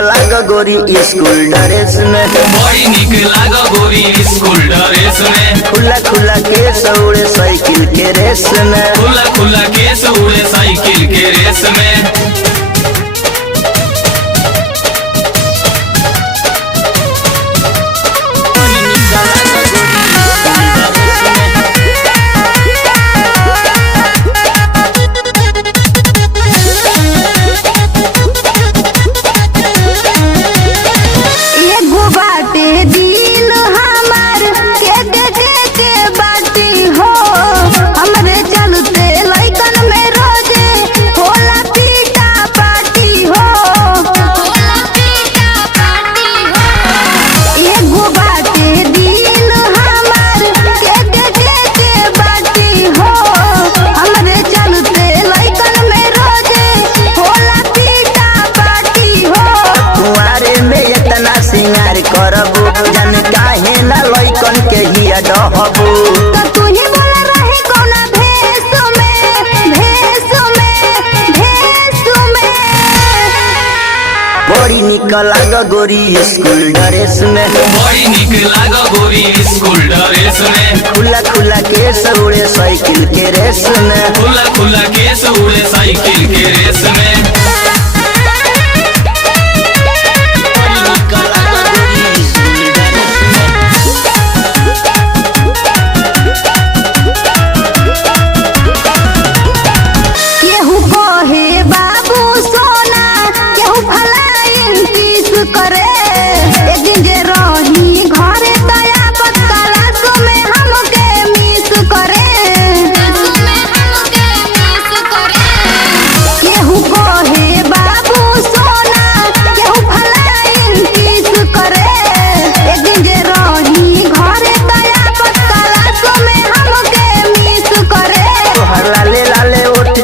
लाग गोरी school dress में, बड़ी निक लाग गोरी स्कूल ड्रेस में। खुला खुला केस उड़े साइकिल के रेस में, खुला खुला केस उड़े साइकिल के रेस में। सिंगार करबू जन काहे ना लइकन के हिया डहबू। त तू ही बोला रही कोना भेस में बड़ी निक लाग गोरी स्कूल ड्रेस में, बड़ी निक लाग गोरी स्कूल ड्रेस में। खुला खुला केस उड़े साइकिल के रेस में, खुला खुला केस उड़े साइकिल के रेस में।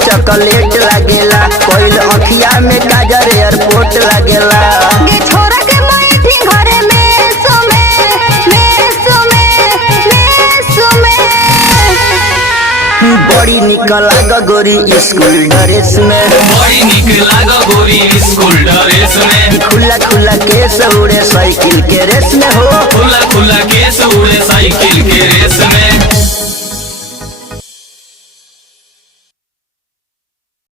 चॉकलेट लागेला कोई अखिया में काजर एयरपोर्ट लागेला। गे छोरा के बैठी घरे में सुमे बड़ी निक लाग गोरी स्कूल ड्रेस में, बड़ी निक लाग गोरी स्कूल ड्रेस में। खुला खुला केस उड़े साइकिल के रेस में हो। खुला